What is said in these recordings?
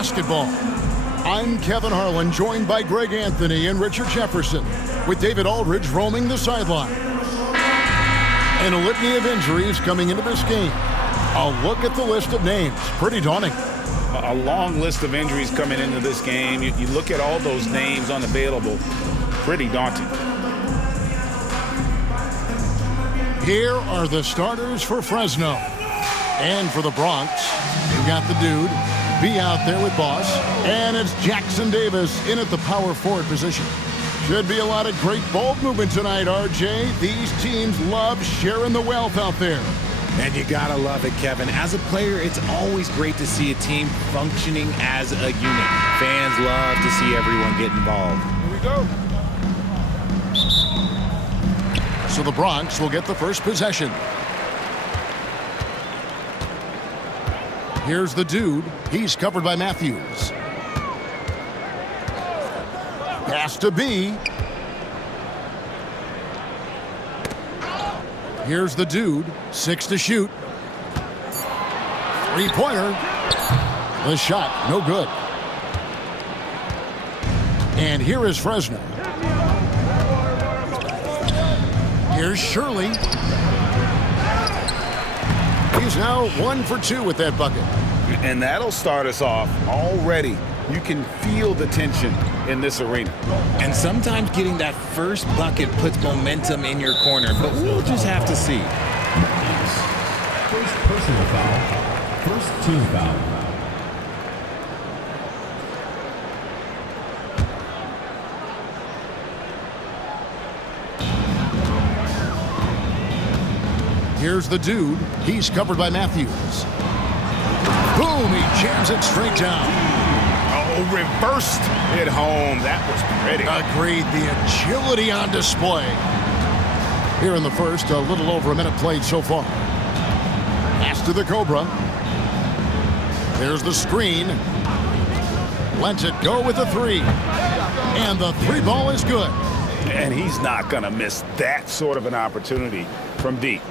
basketball. I'm Kevin Harlan, joined by Greg Anthony and Richard Jefferson, with David Aldridge roaming the sideline. And a litany of injuries coming into this game. A look at the list of names. Pretty daunting. A long list of injuries coming into this game. You look at all those names unavailable. Pretty daunting. Here are the starters for Fresno. And for the Bronx, you've got the dude, B out there with Boss, and it's Jackson Davis in at the power forward position. Should be a lot of great ball movement tonight, RJ. These teams love sharing the wealth out there. And you gotta love it, Kevin. As a player, it's always great to see a team functioning as a unit. Fans love to see everyone get involved. Here we go. So the Bronx will get the first possession. Here's the dude. He's covered by Matthews. Pass to B. Here's the dude. 6 to shoot. Three-pointer. The shot, no good. And here is Fresno. Here's Shirley. He's now 1 for 2 with that bucket. And that'll start us off already. You can feel the tension in this arena. And sometimes getting that first bucket puts momentum in your corner, but we'll just have to see. First personal foul. First team foul. Here's the dude. He's covered by Matthews. Boom! He jams it straight down. Oh, reversed it home. That was pretty. Agreed. The agility on display. Here in the first, a little over a minute played so far. Pass to the Cobra. There's the screen. Lets it go with the three. And the three ball is good. And he's not going to miss that sort of an opportunity from deep.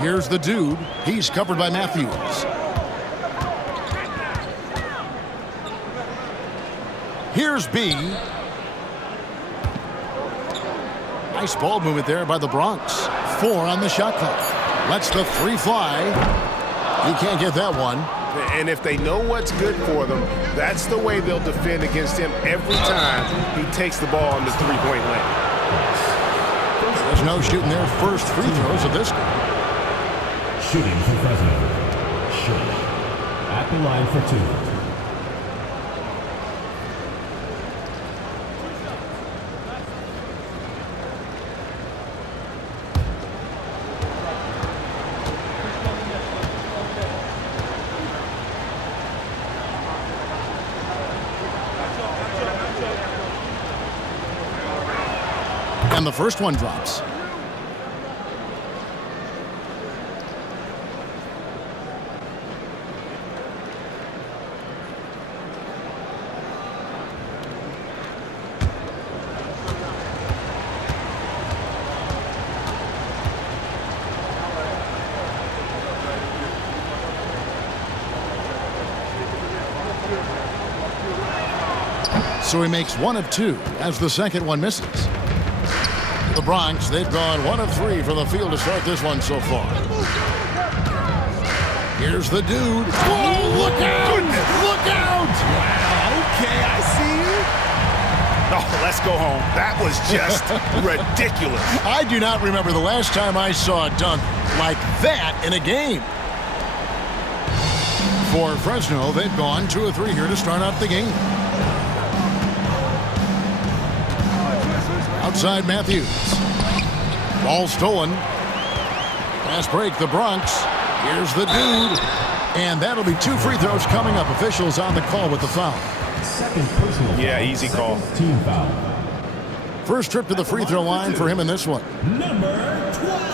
Here's the dude. He's covered by Matthews. Here's B. Nice ball movement there by the Bronx. 4 on the shot clock. Lets the three fly. He can't get that one. And if they know what's good for them, that's the way they'll defend against him every time he takes the ball in the three-point lane. There's no shooting their first free throws of this game. Shooting for Fresno. Short. At the line for 2. And the first one drops. So he makes 1 of 2 as the second one misses. The Bronx, they've gone 1 of 3 from the field to start this one so far. Here's the dude. Whoa, look out! Look out! Wow, okay, I see you. Oh, let's go home. That was just ridiculous. I do not remember the last time I saw a dunk like that in a game. For Fresno, they've gone 2 of 3 here to start out the game. Outside Matthews. Ball stolen. Fast break, the Bronx. Here's the dude. And that'll be 2 free throws coming up. Officials on the call with the foul. Second personal foul. Yeah, easy call. Team foul. First trip to the free throw line for him in this one. Number 12.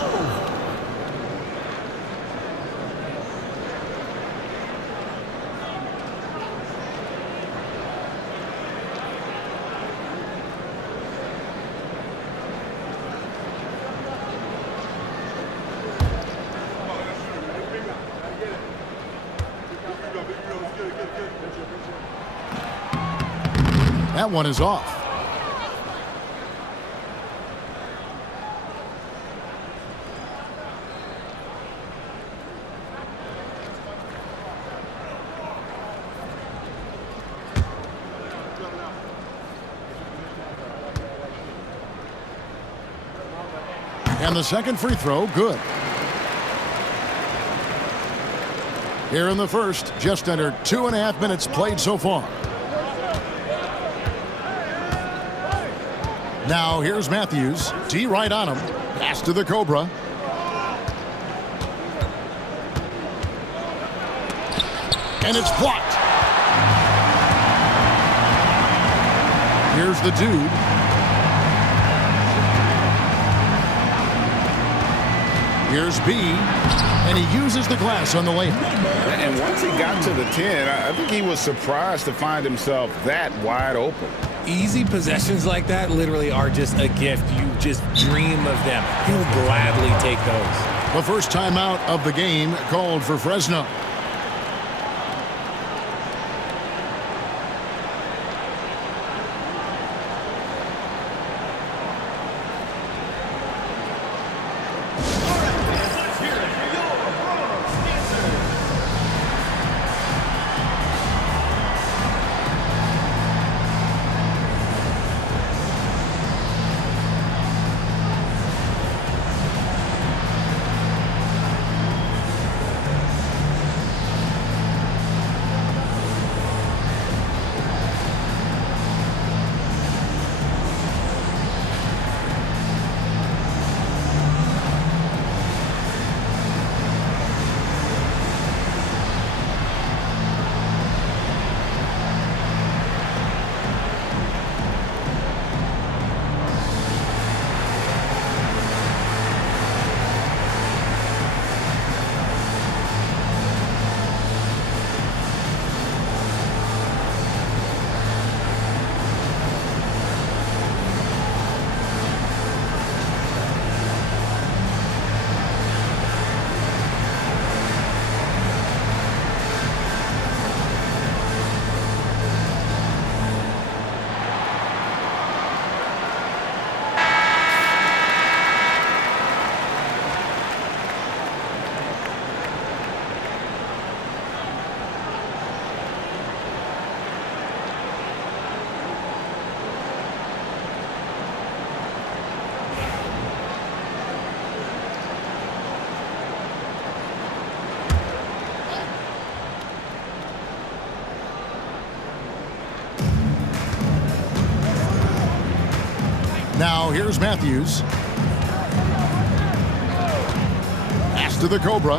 That one is off. And the second free throw, good. Here in the first, just under 2.5 minutes played so far. Now here's Matthews. D right on him. Pass to the Cobra. And it's blocked. Here's the dude. Here's B, and he uses the glass on the layup. And once he got to the 10, I think he was surprised to find himself that wide open. Easy possessions like that literally are just a gift. You just dream of them. He'll gladly take those. The first timeout of the game called for Fresno. Now here's Matthews. Pass to the Cobra.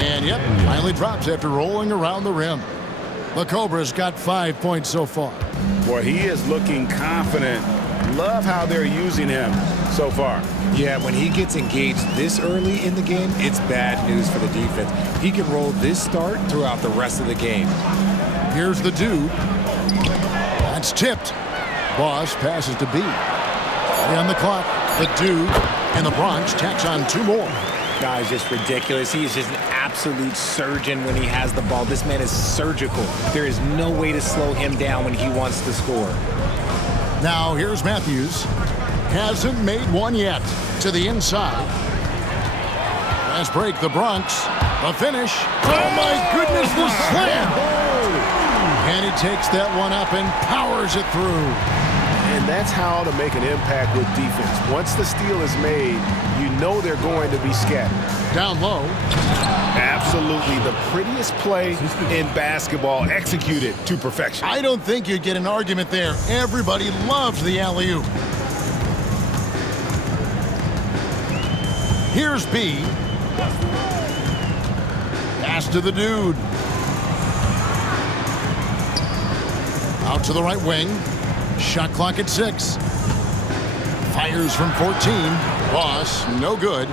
And yep, finally drops after rolling around the rim. The Cobra's got 5 points so far. Boy, he is looking confident. Love how they're using him so far. Yeah, when he gets engaged this early in the game, it's bad news for the defense. He can roll this start throughout the rest of the game. Here's the dude. That's tipped. Boss passes to B. On the clock, the dude and the Bronx tacks on 2 more. Guy's just ridiculous. He is just an absolute surgeon when he has the ball. This man is surgical. There is no way to slow him down when he wants to score. Now here's Matthews. Hasn't made one yet. To the inside. Last break, the Bronx. The finish. Oh my goodness, the slam! And he takes that one up and powers it through. And that's how to make an impact with defense. Once the steal is made, you know they're going to be scattered. Down low. Absolutely the prettiest play in basketball, executed to perfection. I don't think you'd get an argument there. Everybody loves the alley-oop. Here's B. Pass to the dude. Out to the right wing. Shot clock at 6. Fires from 14. Boss, no good.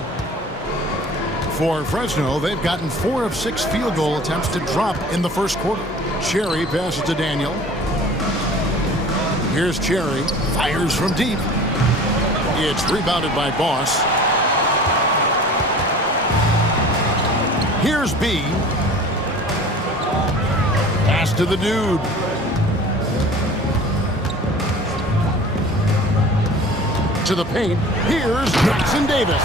For Fresno, they've gotten 4 of 6 field goal attempts to drop in the first quarter. Cherry passes to Daniel. Here's Cherry. Fires from deep. It's rebounded by Boss. Here's B. Pass to the dude. To the paint, here's Jackson Davis.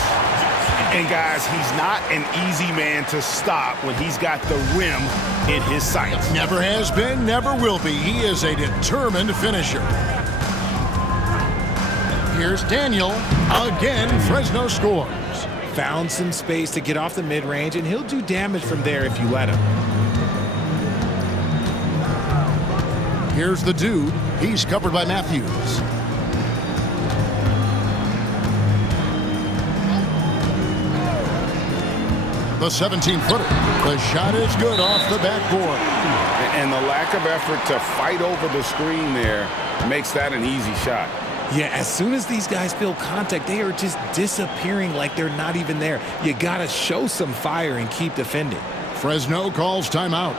And guys, he's not an easy man to stop when he's got the rim in his sights. Never has been, never will be. He is a determined finisher. Here's Daniel. Again, Fresno scores. Found some space to get off the mid-range, and he'll do damage from there if you let him. Here's the dude. He's covered by Matthews. The 17-footer. The shot is good off the backboard. And the lack of effort to fight over the screen there makes that an easy shot. Yeah, as soon as these guys feel contact, they are just disappearing like they're not even there. You got to show some fire and keep defending. Fresno calls timeout.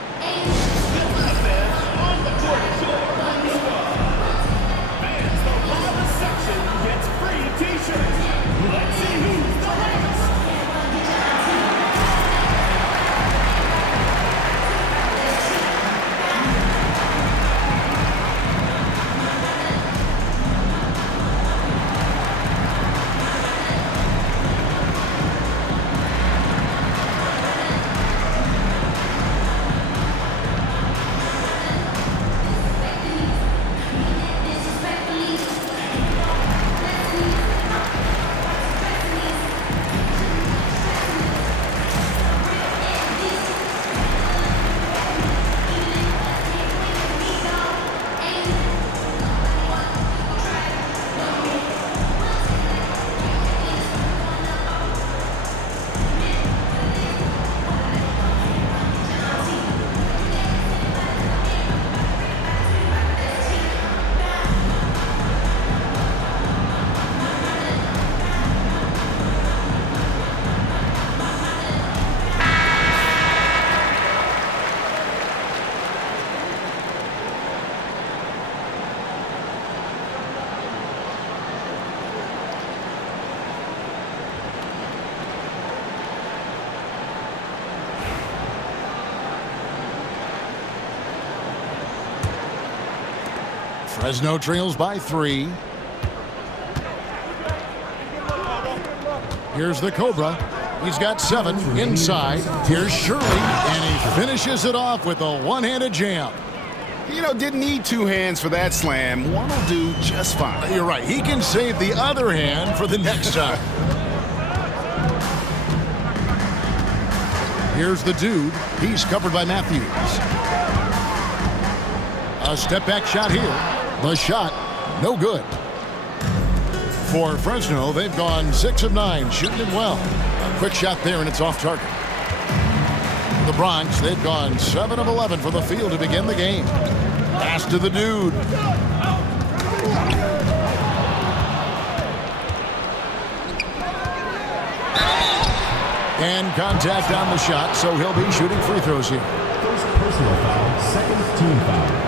Fresno trails by 3. Here's the Cobra. He's got 7 inside. Here's Shirley, and he finishes it off with a one-handed jam. You know, didn't need 2 hands for that slam. One will do just fine. You're right. He can save the other hand for the next time. Here's the dude. He's covered by Matthews. A step-back shot here. The shot, no good. For Fresno, they've gone 6 of 9, shooting it well. A quick shot there, and it's off target. The Bronx, they've gone 7 of 11 from the field to begin the game. Pass to the dude. And contact on the shot, so he'll be shooting free throws here. First personal foul, second team foul.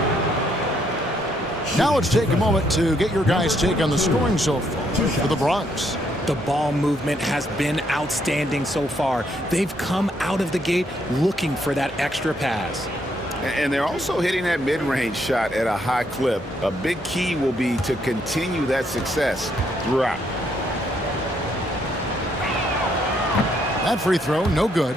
Now let's take a moment to get your guys' take on the scoring so far for the Bronx. The ball movement has been outstanding so far. They've come out of the gate looking for that extra pass. And they're also hitting that mid-range shot at a high clip. A big key will be to continue that success throughout. That free throw, no good.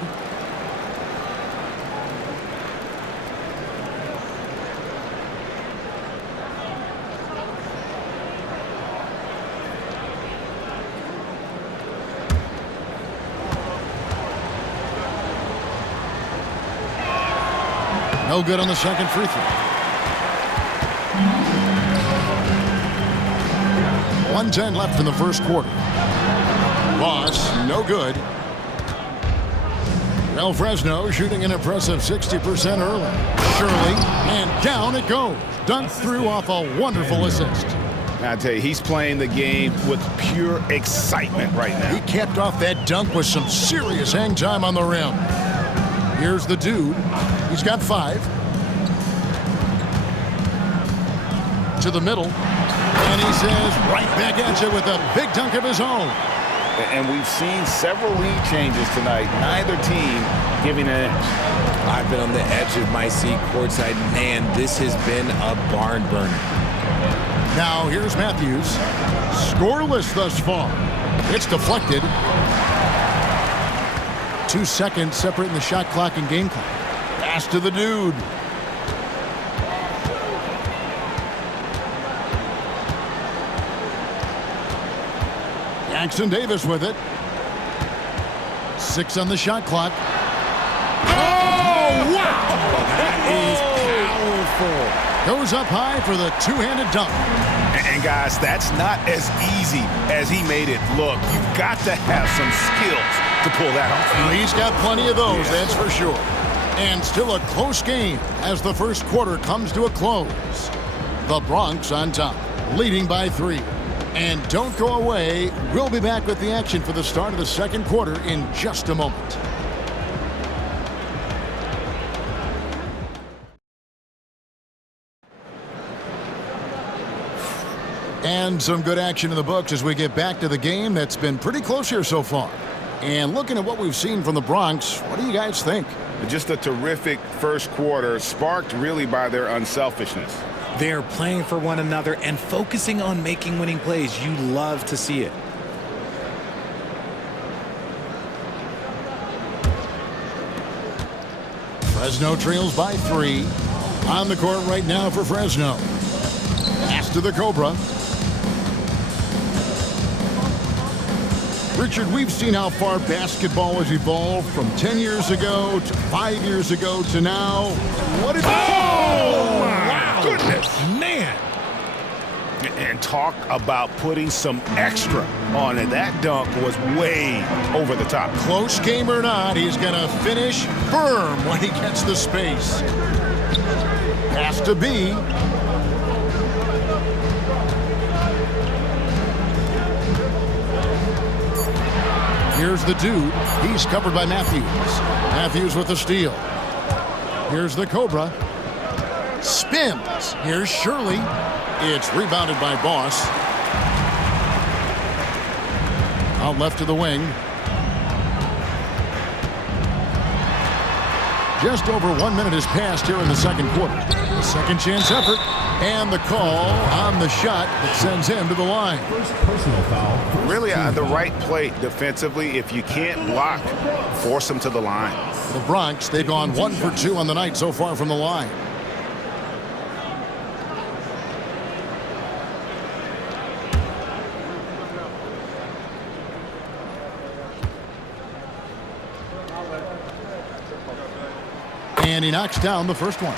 No good on the second free throw. 1:10 left in the first quarter. Boss, no good. Well, Fresno shooting an impressive 60% early. Shirley, and down it goes. Dunked through off a wonderful assist. I tell you, he's playing the game with pure excitement right now. He capped off that dunk with some serious hang time on the rim. Here's the dude. He's got 5. To the middle. And he says right back at you with a big dunk of his own. And we've seen several lead changes tonight. Neither team giving an edge. I've been on the edge of my seat courtside. Man, this has been a barn burner. Now here's Matthews. Scoreless thus far. It's deflected. 2 seconds separating the shot clock and game clock. Pass to the dude. Jackson Davis with it. 6 on the shot clock. Oh, wow! That is powerful. Goes up high for the two-handed dunk. And guys, that's not as easy as he made it look. You've got to have some skills to pull that off. Well, he's got plenty of those, that's for sure. And still a close game as the first quarter comes to a close. The Bronx on top, leading by 3. And don't go away. We'll be back with the action for the start of the second quarter in just a moment. And some good action in the books as we get back to the game that's been pretty close here so far. And looking at what we've seen from the Bronx, what do you guys think? Just a terrific first quarter, sparked really by their unselfishness. They're playing for one another and focusing on making winning plays. You love to see it. Fresno trails by 3. On the court right now for Fresno. Pass to the Cobra. Richard, we've seen how far basketball has evolved from 10 years ago to 5 years ago to now. What is Oh, my goodness. Man. And talk about putting some extra on it. That dunk was way over the top. Close game or not, he's going to finish firm when he gets the space. Pass to B. Here's the dude. He's covered by Matthews. Matthews with the steal. Here's the Cobra. Spins. Here's Shirley. It's rebounded by Boss. Out left to the wing. Just over 1 minute has passed here in the second quarter. The second chance effort. And the call on the shot that sends him to the line. First personal foul. Really the right play defensively. If you can't block, force them to the line. The Bronx, they've gone 1 for 2 on the night so far from the line. And he knocks down the first one.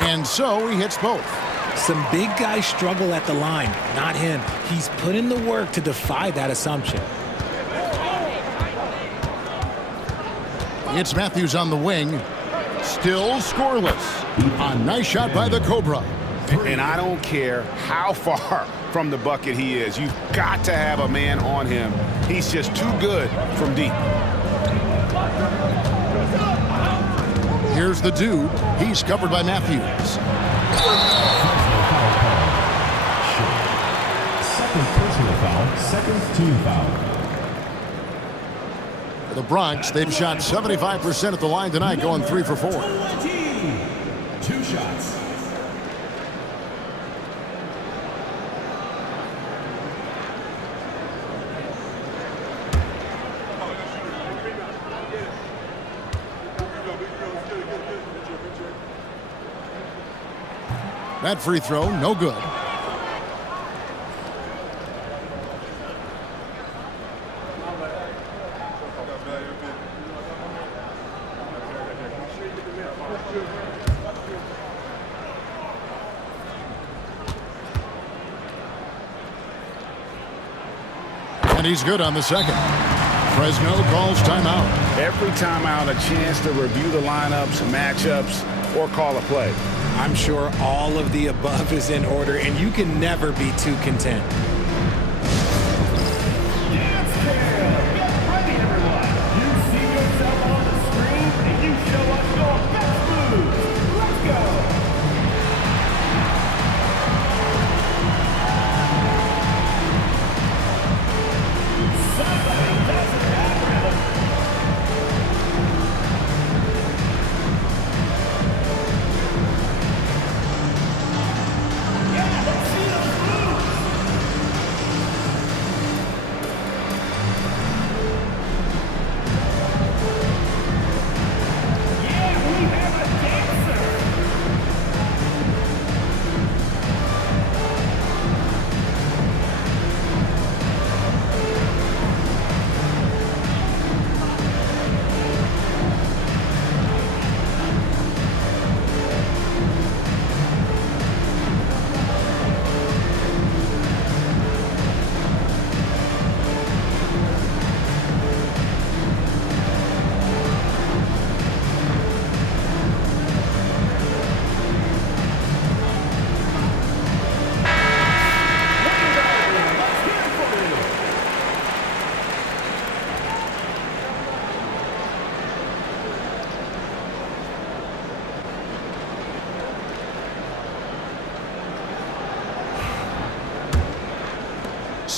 And so he hits both. Some big guys struggle at the line, not him. He's put in the work to defy that assumption. It's Matthews on the wing. Still scoreless. A nice shot by the Cobra. And I don't care how far from the bucket he is. You've got to have a man on him. He's just too good from deep. Here's the dude. He's covered by Matthews. Second personal foul, second team foul. For the Bronx, they've shot 75% at the line tonight, going 3 for 4. 2 shots. That free throw, no good. And he's good on the second. Fresno calls timeout. Every timeout, a chance to review the lineups, matchups, or call a play. I'm sure all of the above is in order, and you can never be too content. Dance Cam! Get ready, everyone! You see yourself on the screen, and you show us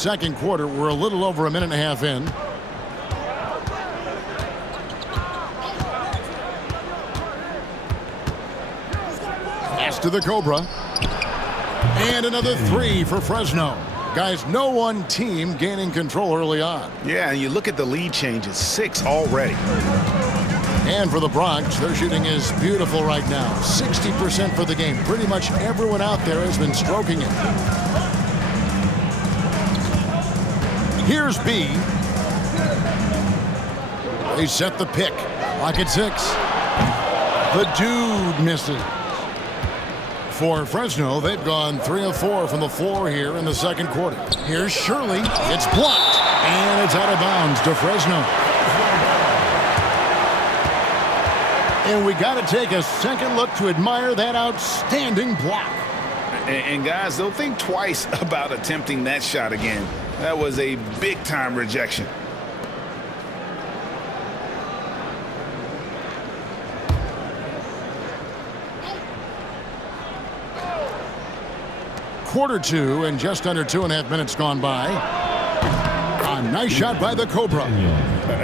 second quarter. We're a little over a minute and a half in. Pass to the Cobra. And another three for Fresno. Guys, no one team gaining control early on. Yeah, and you look at the lead changes, 6 already. And for the Bronx, their shooting is beautiful right now. 60% for the game. Pretty much everyone out there has been stroking it. Here's B. They set the pick. Lock at 6. The dude misses. For Fresno, they've gone 3 of 4 from the floor here in the second quarter. Here's Shirley. It's blocked. And it's out of bounds to Fresno. And we got to take a second look to admire that outstanding block. And guys, they'll think twice about attempting that shot again. That was a big-time rejection. Quarter 2 and just under 2.5 minutes gone by. A nice shot by the Cobra.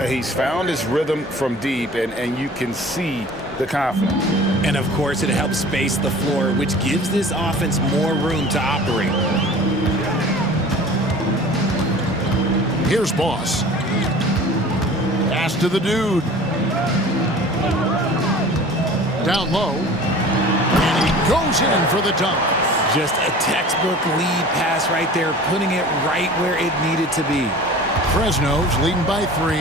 He's found his rhythm from deep, and you can see the confidence. And of course, it helps space the floor, which gives this offense more room to operate. Here's Boss. Pass to the dude. Down low. And he goes in for the dunk. Just a textbook lead pass right there, putting it right where it needed to be. Fresno's leading by 3.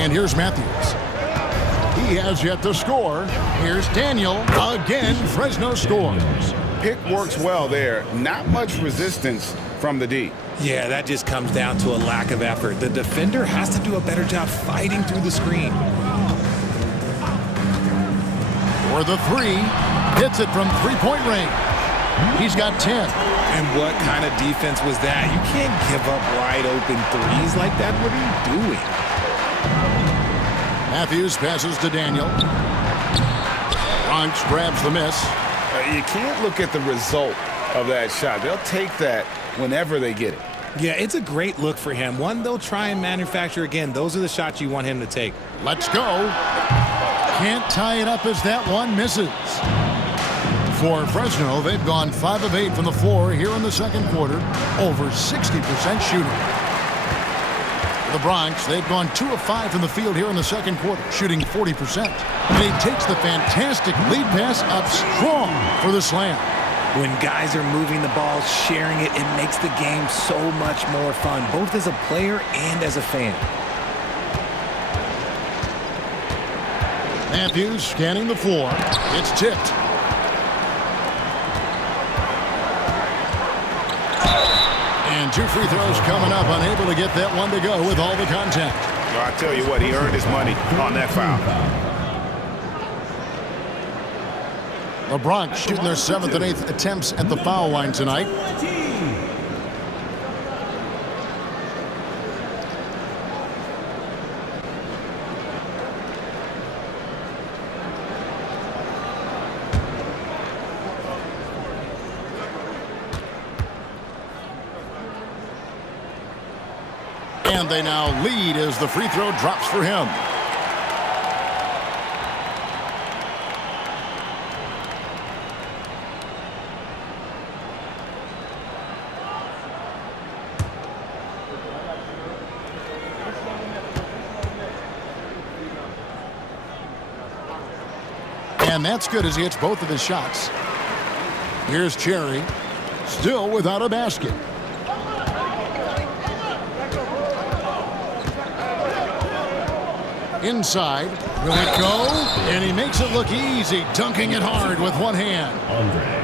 And here's Matthews. He has yet to score. Here's Daniel. Again, Fresno scores. Pick works well there. Not much resistance from the D. Yeah, that just comes down to a lack of effort. The defender has to do a better job fighting through the screen. For the 3, hits it from three-point range. He's got 10. And what kind of defense was that? You can't give up wide open threes like that. What are you doing? Matthews passes to Daniel. Bronx grabs the miss. You can't look at the result of that shot. They'll take that whenever they get it. Yeah, it's a great look for him. One they'll try and manufacture again. Those are the shots you want him to take. Let's go. Can't tie it up as that one misses. For Fresno, they've gone 5 of 8 from the floor here in the second quarter. Over 60% shooting. For the Bronx, they've gone 2 of 5 from the field here in the second quarter, shooting 40%. And he takes the fantastic lead pass up strong for the slam. When guys are moving the ball, sharing it, it makes the game so much more fun, both as a player and as a fan. Matthews scanning the floor. It's tipped. And 2 free throws coming up, unable to get that one to go with all the contact. Well, I tell you what, he earned his money on that foul. The Bronx shooting their 7th and 8th attempts at the foul line tonight. And they now lead as the free throw drops for him. And that's good as he hits both of his shots. Here's Cherry, still without a basket. Inside, will it go? And he makes it look easy, dunking it hard with one hand.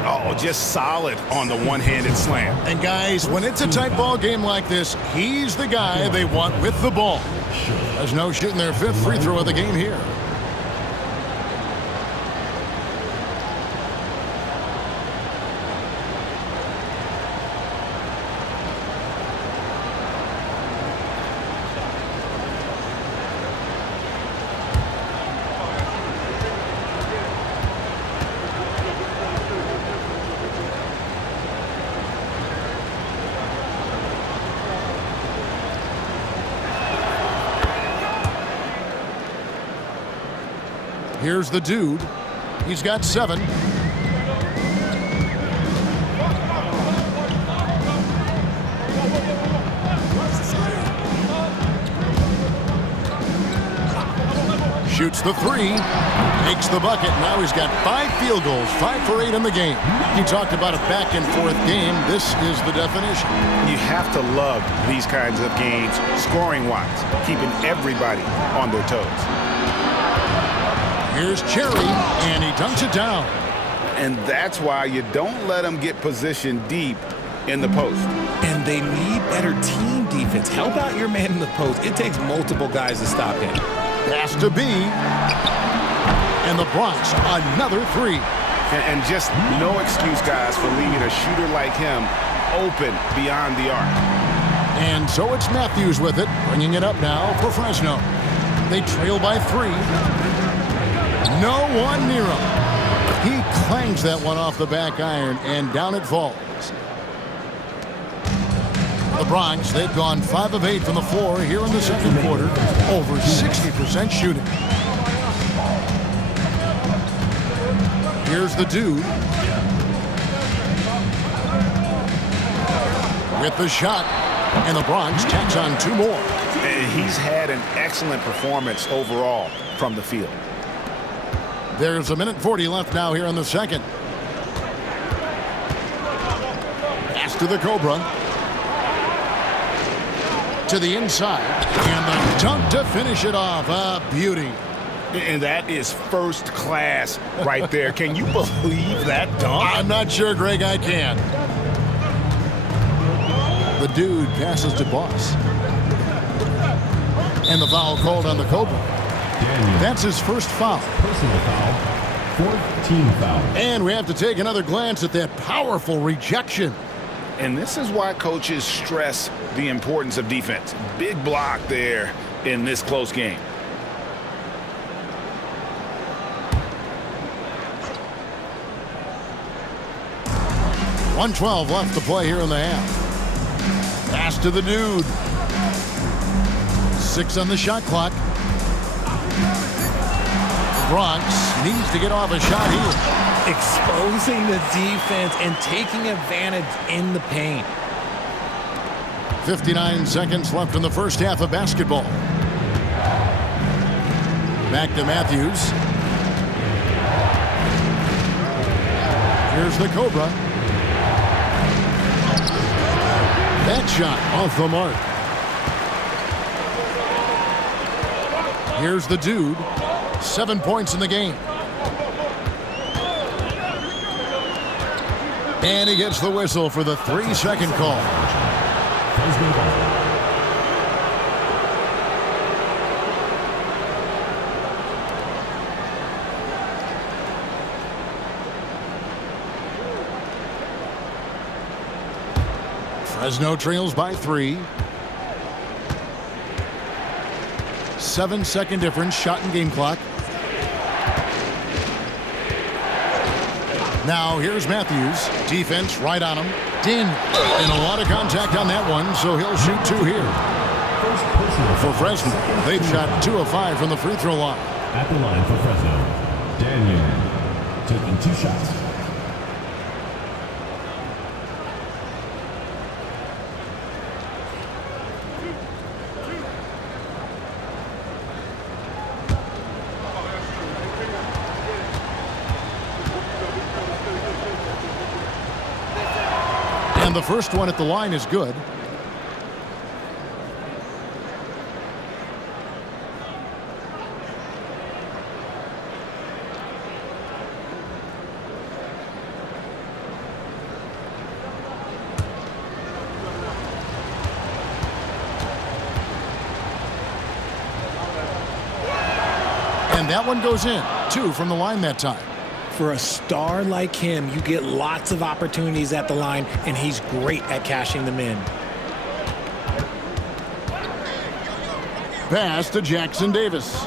Oh, just solid on the one-handed slam. And guys, when it's a tight ball game like this, he's the guy they want with the ball. Fresno shooting their 5th free throw of the game here. Here's the dude. He's got 7. Shoots the 3, makes the bucket. Now he's got 5 field goals, 5 for 8 in the game. He talked about a back-and-forth game. This is the definition. You have to love these kinds of games, scoring-wise, keeping everybody on their toes. Here's Cherry, and he dunks it down. And that's why you don't let them get positioned deep in the post. And they need better team defense. Help out your man in the post. It takes multiple guys to stop him. Has to be. And the Bronx, another 3. And just no excuse, guys, for leaving a shooter like him open beyond the arc. And so it's Matthews with it, bringing it up now for Fresno. They trail by 3. No one near him. He clangs that one off the back iron, and down it falls. The Bronx, they've gone 5 of 8 from the floor here in the second quarter. Over 60% shooting. Here's the dude. With the shot. And the Bronx tacks on 2 more. And he's had an excellent performance overall from the field. There's a minute 40 left now here in the second. Pass to the Cobra. To the inside, and the dunk to finish it off. A beauty. And that is first class right there. Can you believe that dunk? I'm not sure, Greg, I can. The dude passes to Boss. And the foul called on the Cobra. That's his first foul. Personal foul. 4th team foul. And we have to take another glance at that powerful rejection. And this is why coaches stress the importance of defense. Big block there in this close game. .112 left to play here in the half. Pass to the dude. 6 on the shot clock. The Bronx needs to get off a shot here. Exposing the defense and taking advantage in the paint. 59 seconds left in the first half of basketball. Back to Matthews. Here's the Cobra. That shot off the mark. Here's the dude. 7 points in the game. And he gets the whistle for the 3-second call. Fresno trails by 3. 7-second difference, shot and game clock. Now here's Matthews. Defense right on him. Din. And a lot of contact on that one, so he'll shoot 2 here. For Fresno, they've shot 2 of 5 from the free throw line. At the line for Fresno, Daniel taking 2 shots. And the first one at the line is good. And that one goes in. 2 from the line that time. For a star like him, you get lots of opportunities at the line, and he's great at cashing them in. Pass to Jackson Davis.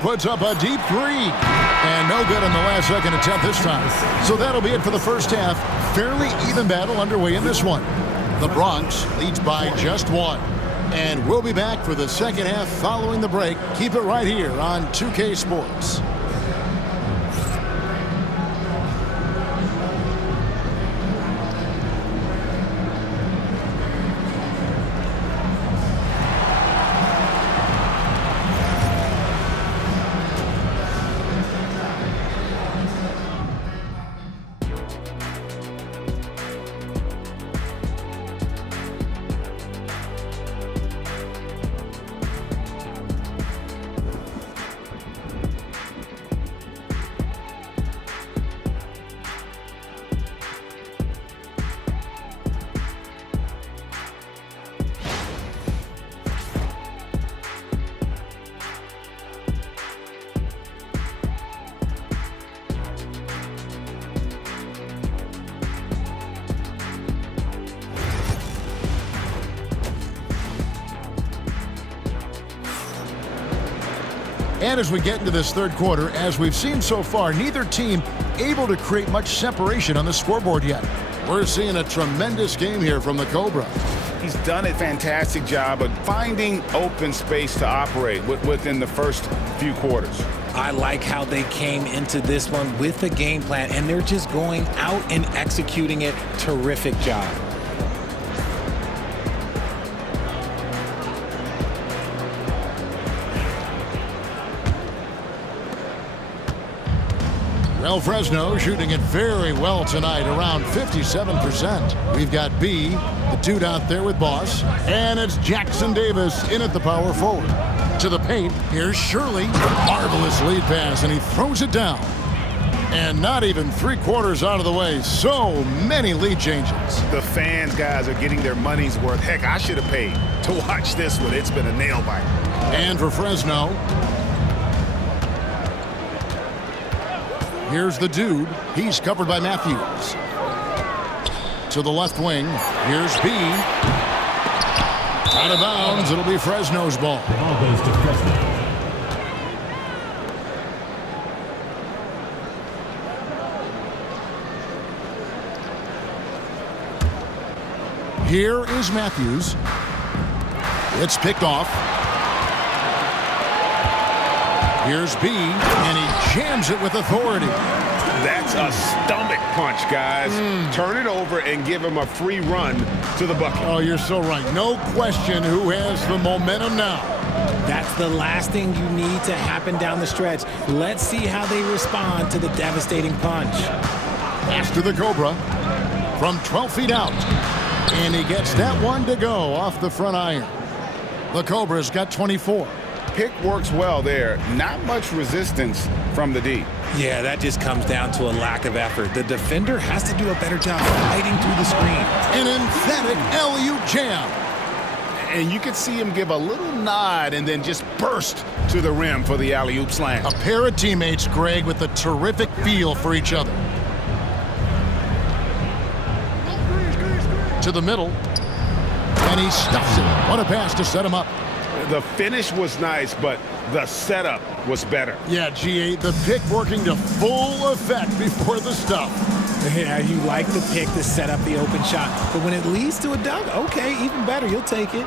Puts up a deep 3. And no good in the last second attempt this time. So that'll be it for the first half. Fairly even battle underway in this one. The Bronx leads by just 1. And we'll be back for the second half following the break. Keep it right here on 2K Sports. And as we get into this third quarter, as we've seen so far, neither team able to create much separation on the scoreboard yet. We're seeing a tremendous game here from the Cobra. He's done a fantastic job of finding open space to operate within the first few quarters. I like how they came into this one with a game plan, and they're just going out and executing it. Terrific job. Well, Fresno shooting it very well tonight, around 57%. We've got B, the dude out there with Boss, and it's Jackson Davis in at the power forward. To the paint, here's Shirley. Marvelous lead pass, and he throws it down. And not even 3/4 out of the way. So many lead changes. The fans, guys, are getting their money's worth. Heck, I should have paid to watch this one. It's been a nail biter. And for Fresno, here's the dude. He's covered by Matthews. To the left wing, here's B. Out of bounds, it'll be Fresno's ball. The ball goes to Fresno. Here is Matthews. It's picked off. Here's B, and he jams it with authority. That's a stomach punch, guys. Turn it over and give him a free run to the bucket. Oh, you're so right. No question who has the momentum now. That's the last thing you need to happen down the stretch. Let's see how they respond to the devastating punch. Pass to the Cobra from 12 feet out. And he gets that one to go off the front iron. The Cobra's got 24. Pick works well there. Not much resistance from the D. Yeah, that just comes down to a lack of effort. The defender has to do a better job fighting through the screen. An emphatic alley-oop jam. And you could see him give a little nod and then just burst to the rim for the alley-oop slam. A pair of teammates, Greg, with a terrific feel for each other. To the middle, and he stuffs it. What a pass to set him up. The finish was nice, but the setup was better. Yeah, G8, the pick working to full effect before the stuff. Yeah, you like the pick to set up the open shot, but when it leads to a dunk, okay, even better, you'll take it.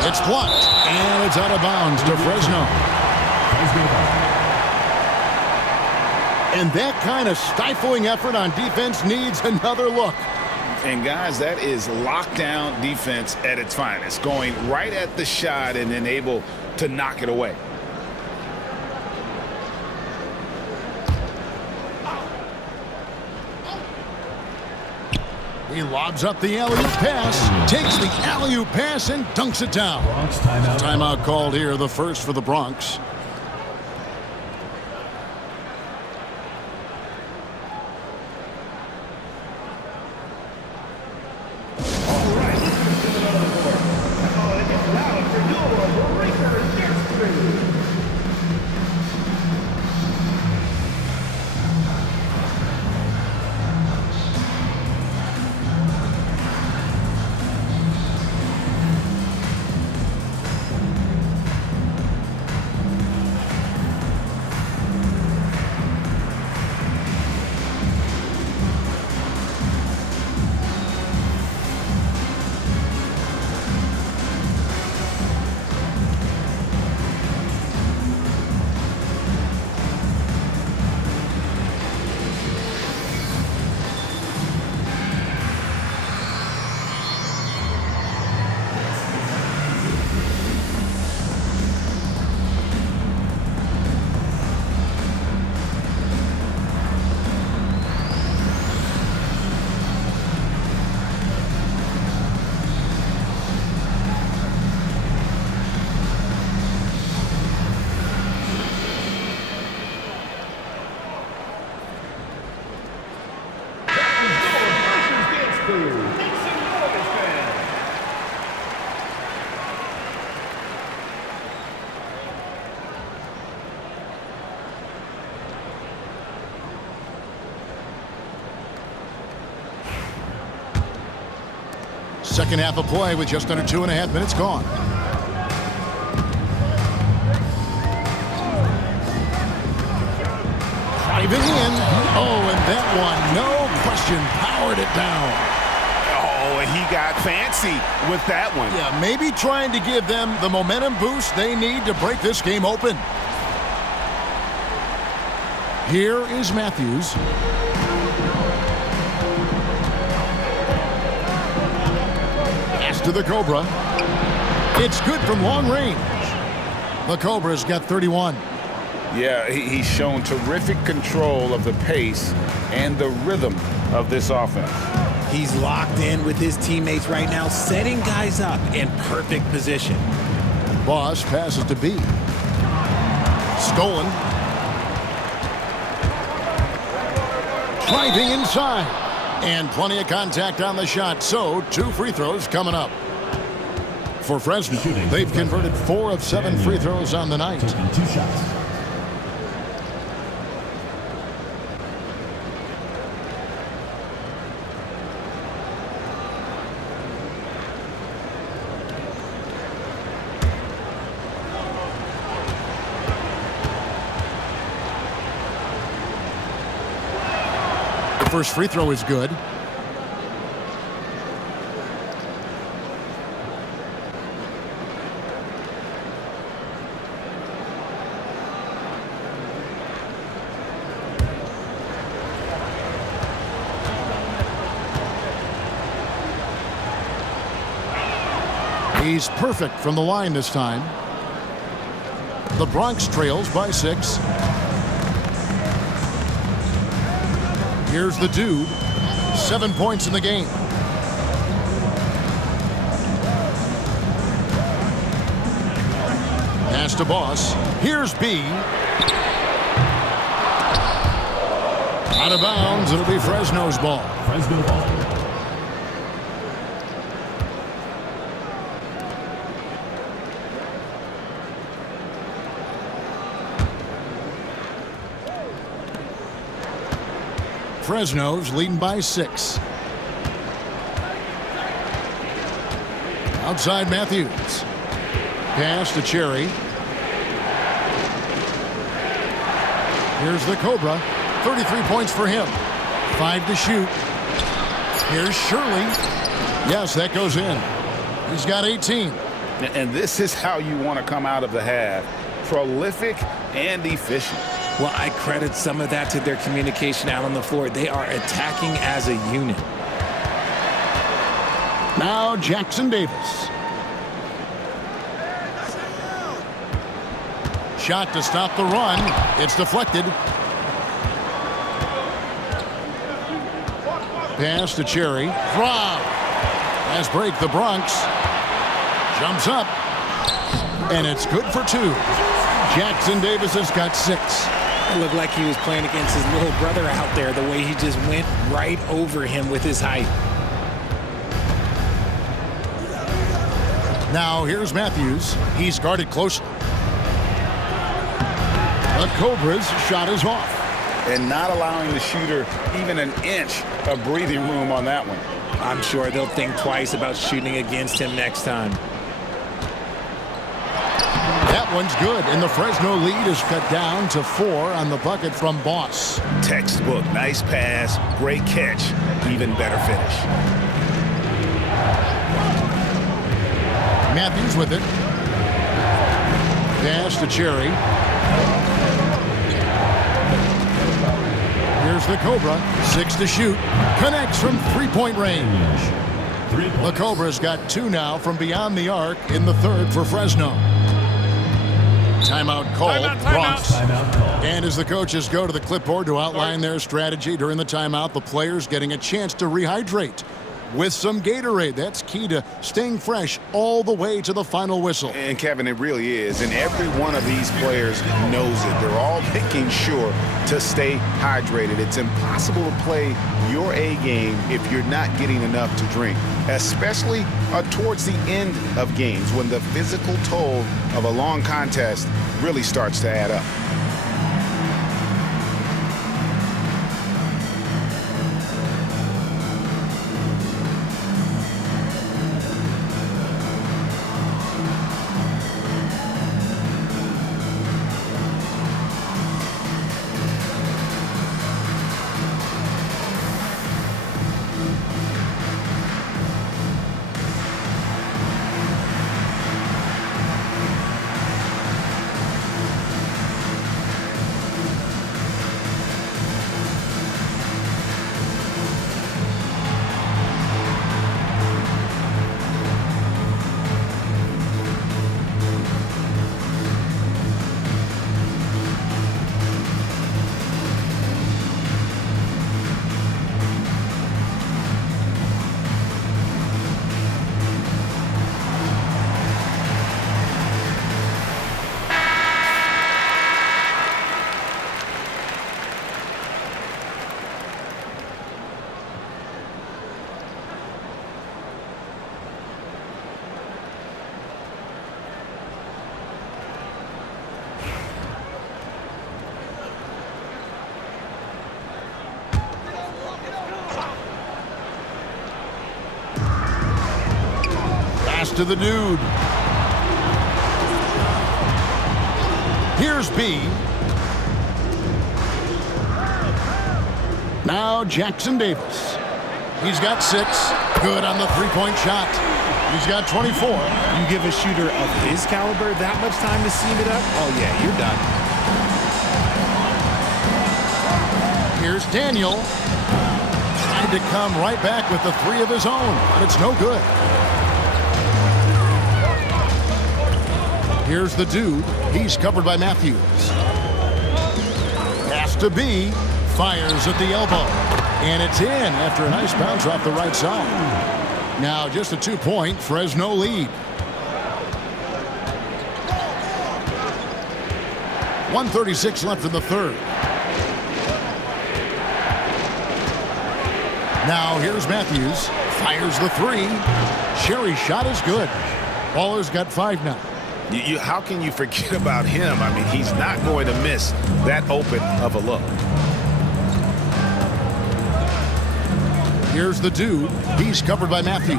It's blocked, and it's out of bounds to Fresno. And that kind of stifling effort on defense needs another look. And guys, that is lockdown defense at its finest, going right at the shot and then able to knock it away. He lobs up the alley-oop pass, takes the alley-oop pass and dunks it down. Bronx timeout. Timeout called here, the first for the Bronx. Second half of play with just under 2.5 minutes gone. Driving in. Oh, and that one, no question, powered it down. Oh, and he got fancy with that one. Yeah, maybe trying to give them the momentum boost they need to break this game open. Here is Matthews. Pass to the Cobra. It's good from long range. The Cobra's got 31. Yeah, he's shown terrific control of the pace and the rhythm of this offense. He's locked in with his teammates right now, setting guys up in perfect position. Boss passes to B. Stolen. Driving inside. And plenty of contact on the shot, so 2 free throws coming up. For Fresno, they've converted 4 of 7 free throws on the night. Taking 2 shots. First free throw is good. He's perfect from the line this time. The Bronx trails by 6. Here's the dude. 7 points in the game. Pass to Boss. Here's B. Out of bounds. It'll be Fresno's ball. Fresno ball. Fresno's leading by 6. Outside Matthews. Pass to Cherry. Here's the Cobra. 33 points for him. 5 to shoot. Here's Shirley. Yes, that goes in. He's got 18. And this is how you want to come out of the half. Prolific and efficient. Well, I credit some of that to their communication out on the floor. They are attacking as a unit. Now Jackson Davis. Shot to stop the run. It's deflected. Pass to Cherry. Rob. As break the Bronx. Jumps up. And it's good for 2. Jackson Davis has got 6. It looked like he was playing against his little brother out there, the way he just went right over him with his height. Now here's Matthews. He's guarded closely. The Cobra's shot is off. And not allowing the shooter even an inch of breathing room on that one. I'm sure they'll think twice about shooting against him next time. That one's good, and the Fresno lead is cut down to 4 on the bucket from Boss. Textbook, nice pass, great catch, even better finish. Matthews with it. Pass to Cherry. Here's the Cobra. 6 to shoot. Connects from 3-point range. 3 points. The Cobra's got 2 now from beyond the arc in the 3rd for Fresno. Timeout called. Bronx. Timeout call. And as the coaches go to the clipboard to outline their strategy during the timeout, the players getting a chance to rehydrate with some Gatorade. That's key to staying fresh all the way to the final whistle. And Kevin, it really is. And every one of these players knows it. They're all making sure to stay hydrated. It's impossible to play your A game if you're not getting enough to drink, especially towards the end of games when the physical toll of a long contest really starts to add up. to the dude. Here's B. Now Jackson Davis. He's got 6. Good on the three-point shot. He's got 24. You give a shooter of his caliber that much time to seam it up? Oh, yeah, you're done. Here's Daniel. Tried to come right back with the 3 of his own, but it's no good. Here's the dude. He's covered by Matthews. Pass to B. Fires at the elbow. And it's in after a nice bounce off the right side. Now just a 2-point Fresno lead. 1:36 left in the third. Now here's Matthews. Fires the 3. Cherry's shot is good. Baller's got 5 now. How can you forget about him? I mean, he's not going to miss that open of a look. Here's the dude. He's covered by Matthews.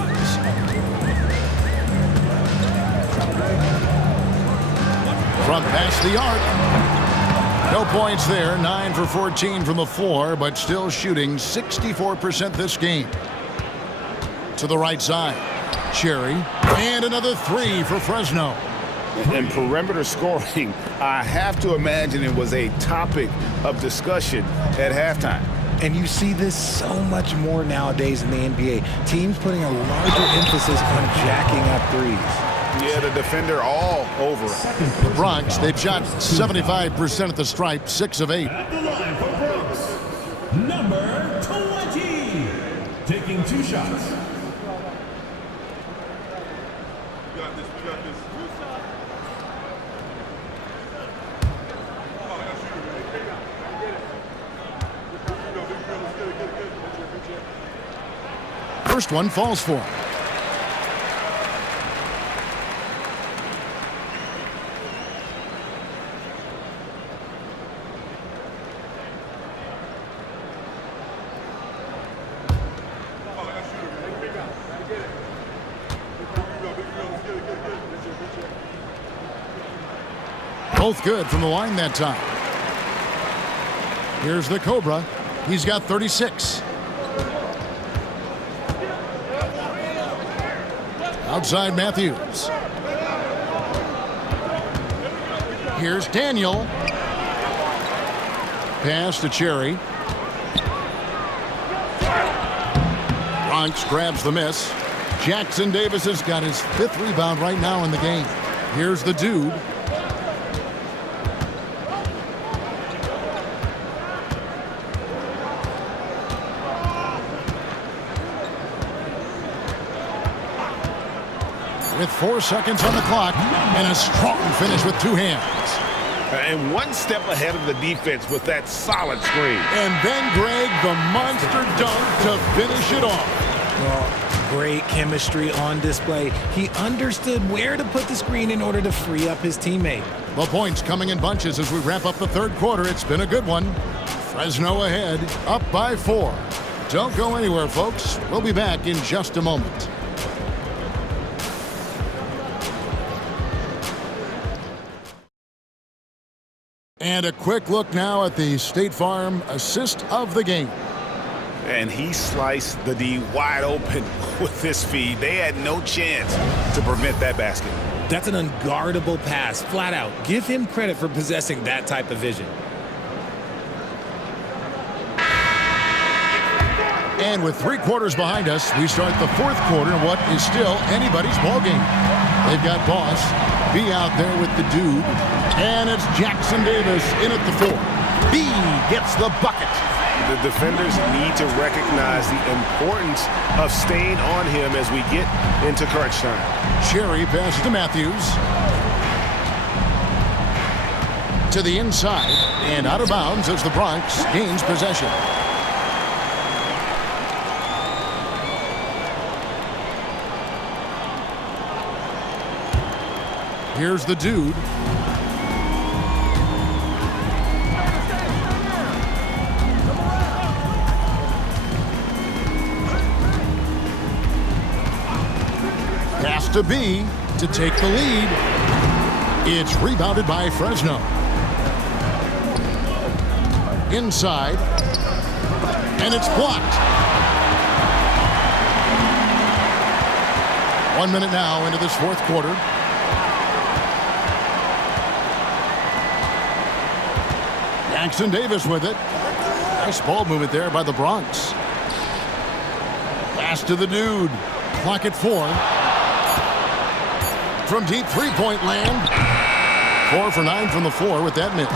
Front past the arc. No points there. 9 for 14 from the floor, but still shooting 64% this game. To the right side. Cherry. And another 3 for Fresno. And perimeter scoring, I have to imagine it was a topic of discussion at halftime. And you see this so much more nowadays in the NBA. Teams putting a larger emphasis on jacking up threes. Yeah, the defender all over it. The Bronx, they've shot 75% at the stripe, 6 of 8. At the line for Bronx, number 20, taking 2 shots. We got this. First one falls for him. Both good from the line that time. Here's the Cobra. He's got 36. Outside Matthews. Here's Daniel. Pass to Cherry. Bronx grabs the miss. Jackson Davis has got his 5th rebound right now in the game. Here's the dude. With 4 seconds on the clock and a strong finish with 2 hands. And one step ahead of the defense with that solid screen. And then Greg, the monster dunk to finish it off. Well, great chemistry on display. He understood where to put the screen in order to free up his teammate. The points coming in bunches as we wrap up the third quarter. It's been a good one. Fresno ahead, up by 4. Don't go anywhere, folks. We'll be back in just a moment. And a quick look now at the State Farm assist of the game. And he sliced the D wide open with this feed. They had no chance to prevent that basket. That's an unguardable pass, flat out. Give him credit for possessing that type of vision. And with 3 quarters behind us, we start the 4th quarter in what is still anybody's ballgame. They've got Boss, B out there with the dude, and it's Jackson Davis in at the 4. B gets the bucket. The defenders need to recognize the importance of staying on him as we get into crunch time. Cherry passes to Matthews. To the inside and out of bounds as the Bronx gains possession. Here's the dude. Pass Pass to B to take the lead. It's rebounded by Fresno. Inside. And it's blocked. 1 minute now into this fourth quarter. Jackson Davis with it. Nice ball movement there by the Bronx. Pass to the dude. Clock at 4. From deep three-point land. 4 for 9 from the floor with that miss.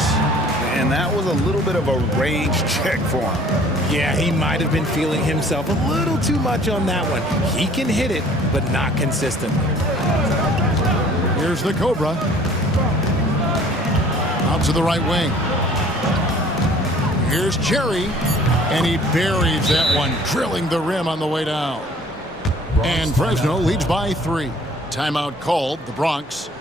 And that was a little bit of a range check for him. Yeah, he might have been feeling himself a little too much on that one. He can hit it, but not consistently. Here's the Cobra. Out to the right wing. Here's Cherry. And he buries that one, drilling the rim on the way down. And Fresno leads by 3. Timeout called, the Bronx.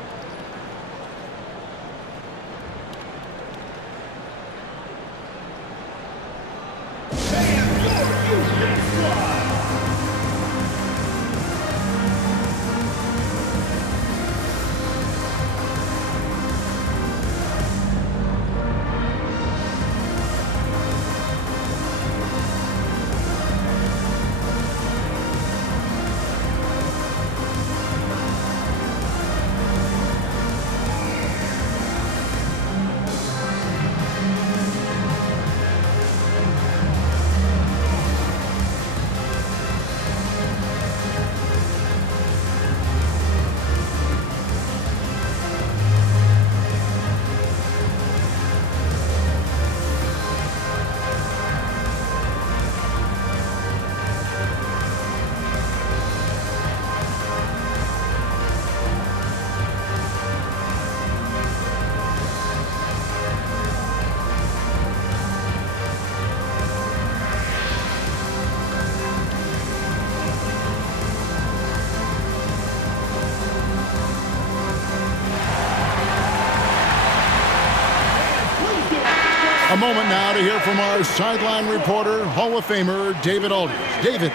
A moment now to hear from our sideline reporter, Hall of Famer David Aldridge. David.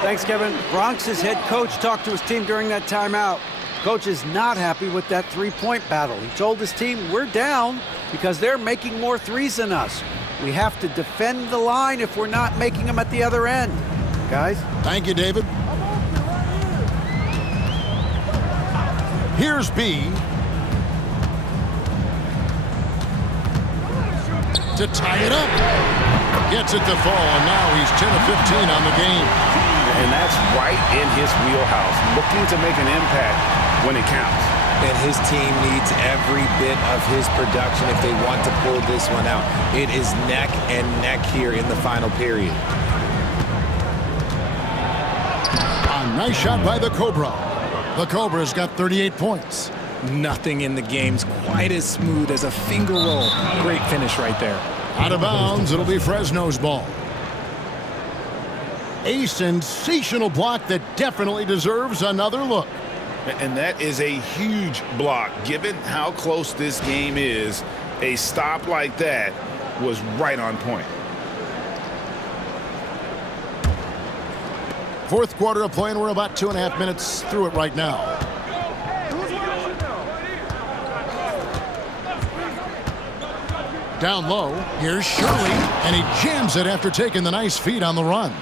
Thanks, Kevin. Bronx's head coach talked to his team during that timeout. Coach is not happy with that three-point battle. He told his team, we're down because they're making more threes than us. We have to defend the line if we're not making them at the other end. Guys? Thank you, David. Here's B. To tie it up. Gets it to fall, and now he's 10 of 15 on the game. And that's right in his wheelhouse, looking to make an impact when it counts. And his team needs every bit of his production if they want to pull this one out. It is neck and neck here in the final period. A nice shot by the Cobra. The Cobra's got 38 points. Nothing in the game's quite as smooth as a finger roll. Great finish right there. Out of bounds, it'll be Fresno's ball. A sensational block that definitely deserves another look. And that is a huge block. Given how close this game is, a stop like that was right on point. Fourth quarter of play, and we're about 2.5 minutes through it right now. Down low, here's Shirley, and he jams it after taking the nice feed on the run.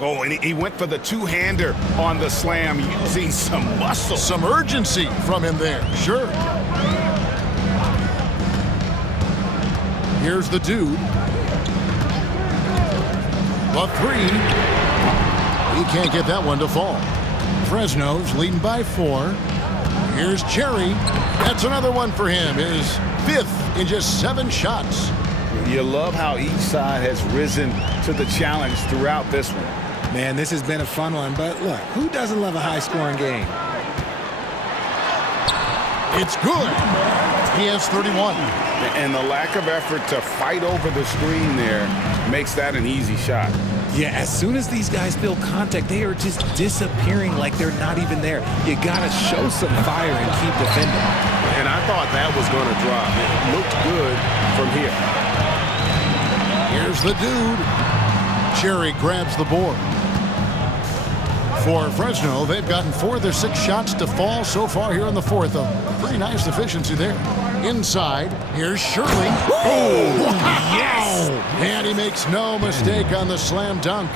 Oh, and he went for the two-hander on the slam, using some muscle. Some urgency from him there, sure. Here's the dude. The three. He can't get that one to fall. Fresno's leading by 4. Here's Cherry. That's another one for him. His 5th in just 7 shots. You love how each side has risen to the challenge throughout this one. Man, this has been a fun one, but look, who doesn't love a high-scoring game? It's good. He has 31. And the lack of effort to fight over the screen there makes that an easy shot. Yeah, as soon as these guys feel contact, they are just disappearing like they're not even there. You gotta show some fire and keep defending. And I thought that was going to drop. It looked good from here. Here's the dude. Cherry grabs the board. For Fresno, they've gotten 4 of their 6 shots to fall so far here in the fourth. A pretty nice efficiency there. Inside, here's Shirley. Oh, wow. Yes! And he makes no mistake on the slam dunk.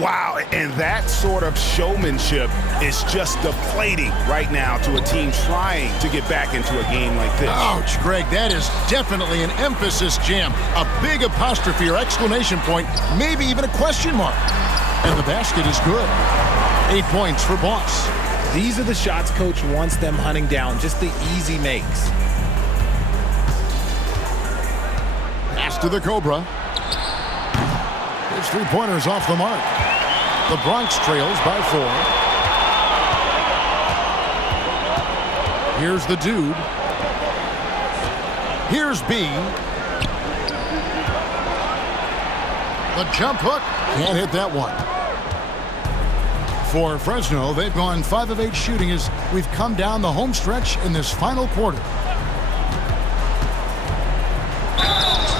Wow, and that sort of showmanship is just deflating right now to a team trying to get back into a game like this. Ouch, Greg, that is definitely an emphasis jam. A big apostrophe or exclamation point, maybe even a question mark. And the basket is good. 8 points for Boss. These are the shots coach wants them hunting down, just the easy makes. Pass to the Cobra. His three-pointers off the mark. The Bronx trails by 4. Here's the Dude. Here's B. The jump hook. Can't hit that one. For Fresno, they've gone 5 of 8 shooting as we've come down the home stretch in this final quarter.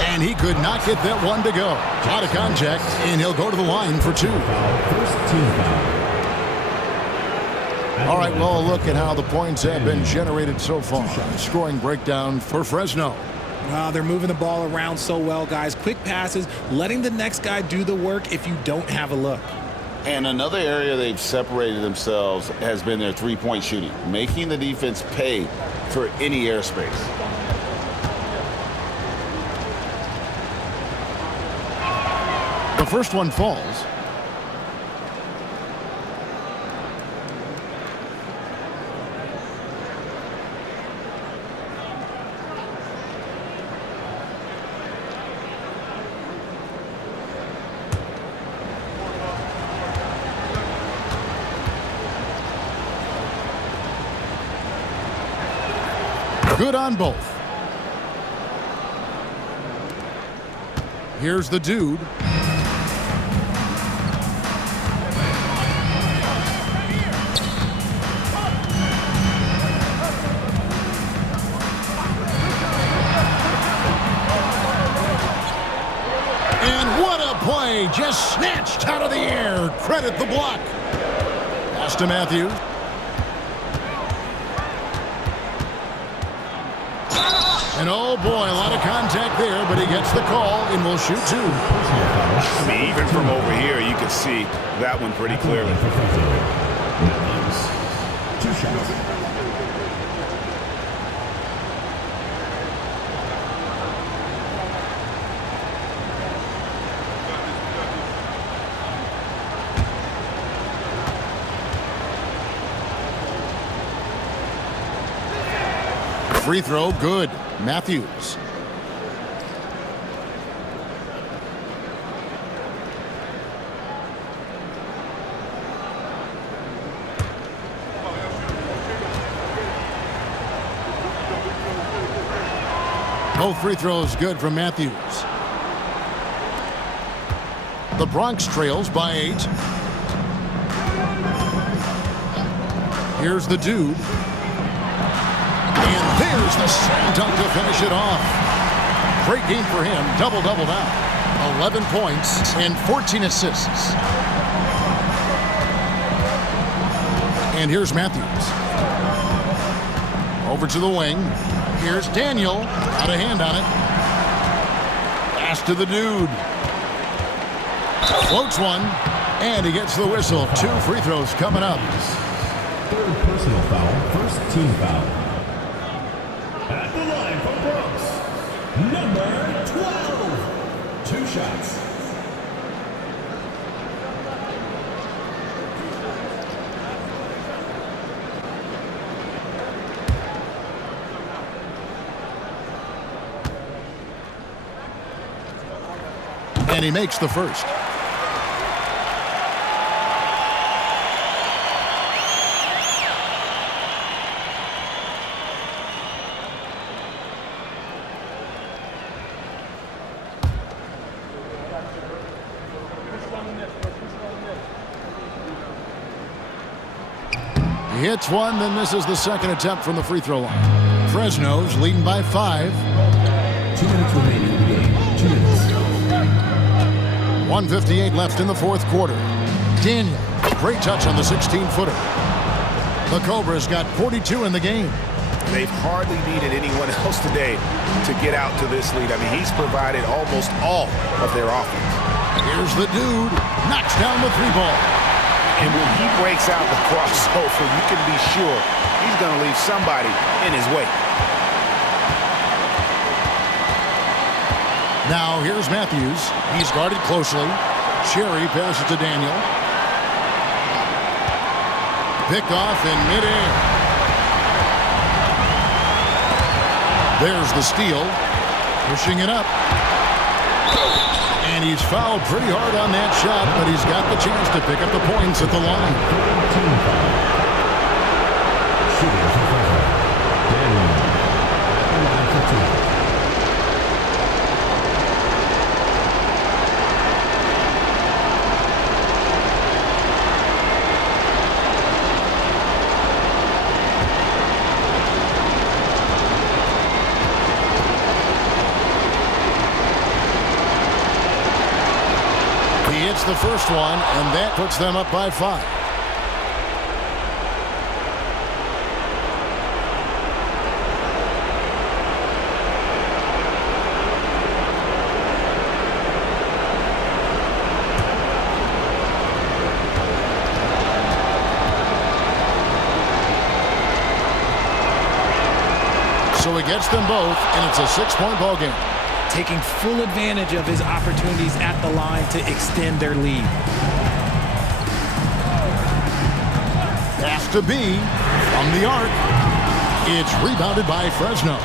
And he could not get that one to go. Out of contact, and he'll go to the line for 2. All right, well, look at how the points have been generated so far. Scoring breakdown for Fresno. Wow, they're moving the ball around so well, guys. Quick passes, letting the next guy do the work if you don't have a look. And another area they've separated themselves has been their three-point shooting, making the defense pay for any airspace. The first one falls. Good on both. Here's the Dude. And what a play, just snatched out of the air. Credit the block. Pass to Matthews. And oh boy, a lot of contact there, but he gets the call and will shoot 2. I mean, even from over here, you can see that one pretty clearly. 2 shots. Free throw, good. Matthews. Both free throws good from Matthews. The Bronx trails by 8. Here's the Dude. And there's the slam dunk to finish it off. Great game for him. Double-double now. 11 points and 14 assists. And here's Matthews. Over to the wing. Here's Daniel. Out of hand on it. Pass to the Dude. Floats one. And he gets the whistle. 2 free throws coming up. 3rd personal foul. 1st team foul. At the line for Bronx, number 12. 2 shots. And he makes the first. He hits one, then misses the second attempt from the free throw line. Fresno's leading by 5. 2 minutes remaining in the game. 2 minutes. 1:58 left in the fourth quarter. Daniel Great touch on the 16-footer. The Cobras got 42 in the game. They've hardly needed anyone else today to get out to this lead. I mean, he's provided almost all of their offense. Here's the dude. Knocks down the 3-ball. And when he breaks out the crossover, you can be sure he's going to leave somebody in his way. Now here's Matthews. He's guarded closely. Cherry passes to Daniel. Picked off in midair. There's the steal. Pushing it up. And he's fouled pretty hard on that shot, but he's got the chance to pick up the points at the line. Shooting for Fresno. Daniel. 9 for 2. The first one, and that puts them up by 5. So he gets them both, and it's a 6-point ball game. Taking full advantage of his opportunities at the line to extend their lead. Has to be from the arc. It's rebounded by Fresno.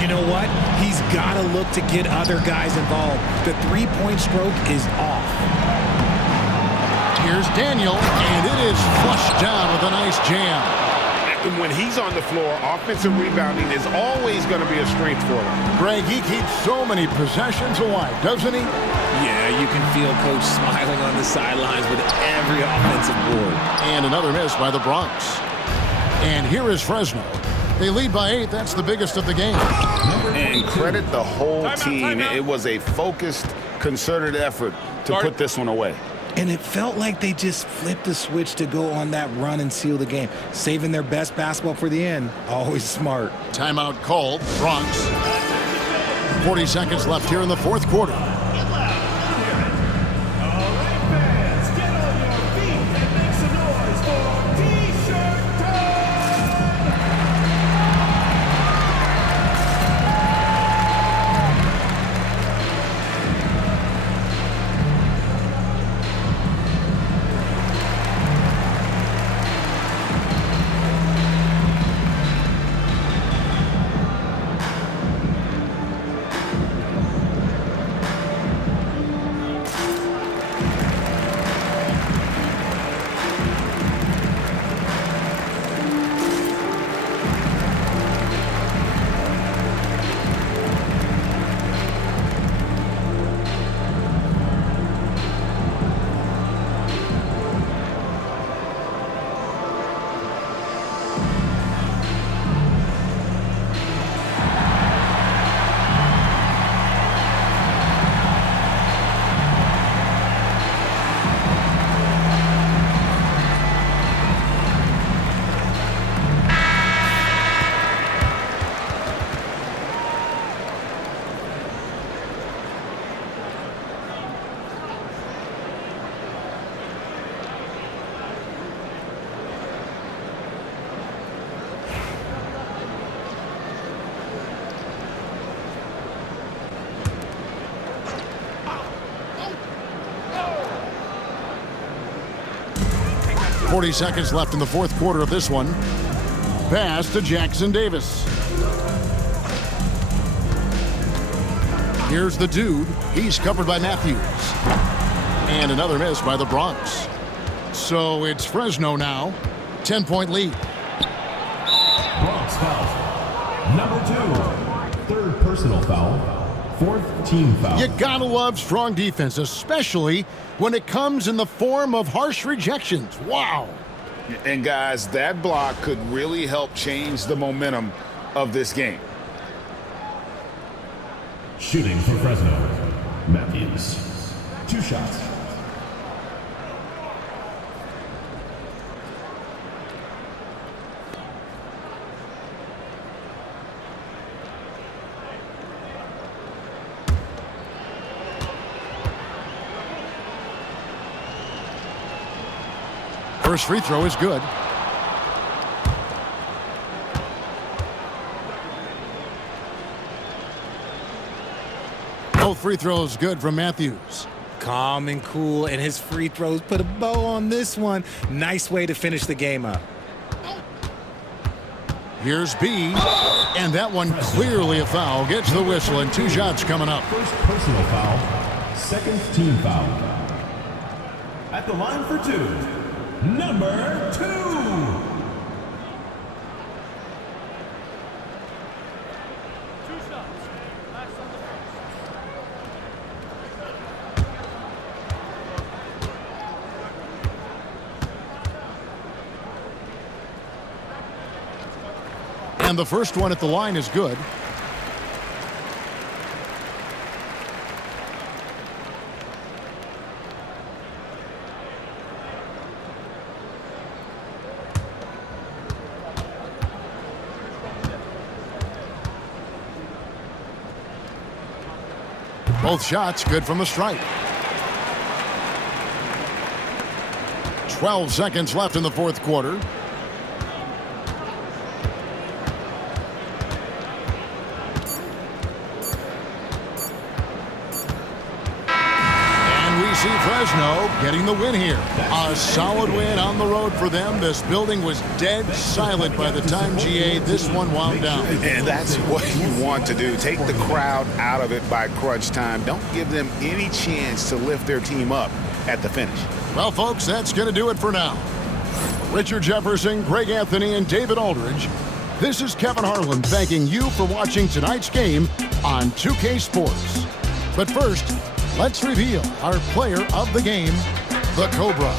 You know what? He's got to look to get other guys involved. The 3-point stroke is off. Here's Daniel, and it is flushed down with a nice jam. And when he's on the floor, offensive rebounding is always going to be a strength for him. Greg, he keeps so many possessions alive, doesn't he? Yeah, you can feel Coach smiling on the sidelines with every offensive board. And another miss by the Bronx. And here is Fresno. They lead by 8. That's the biggest of the game. And credit the whole team. It was a focused, concerted effort to put this one away. And it felt like they just flipped the switch to go on that run and seal the game. Saving their best basketball for the end. Always smart. Timeout called. Bronx. 40 seconds left here in the fourth quarter. .40 seconds left in the fourth quarter of this one. Pass to Jackson Davis. Here's the dude. He's covered by Matthews. And another miss by the Bronx. So it's Fresno now. 10-point lead. Bronx foul. Number 2. Third personal foul. Fourth team foul. You gotta love strong defense, especially when it comes in the form of harsh rejections. Wow. And guys, that block could really help change the momentum of this game. Shooting for Fresno. Matthews. 2 shots. First free throw is good. Both free throws good from Matthews. Calm and cool, and his free throws put a bow on this one. Nice way to finish the game up. Here's B, and that one clearly a foul. Gets the whistle, and 2 shots coming up. First personal foul, second team foul. At the line for 2, number 2. And the first one at the line is good. Both shots good from the stripe. 12 seconds left in the fourth quarter. See Fresno getting the win here. A solid win on the road for them. This building was dead silent by the time GA this one wound down. And that's what you want to do. Take the crowd out of it by crunch time. Don't give them any chance to lift their team up at the finish. Well, folks, that's going to do it for now. Richard Jefferson, Greg Anthony, and David Aldridge. This is Kevin Harlan thanking you for watching tonight's game on 2K Sports. But first, let's reveal our player of the game, the Cobra.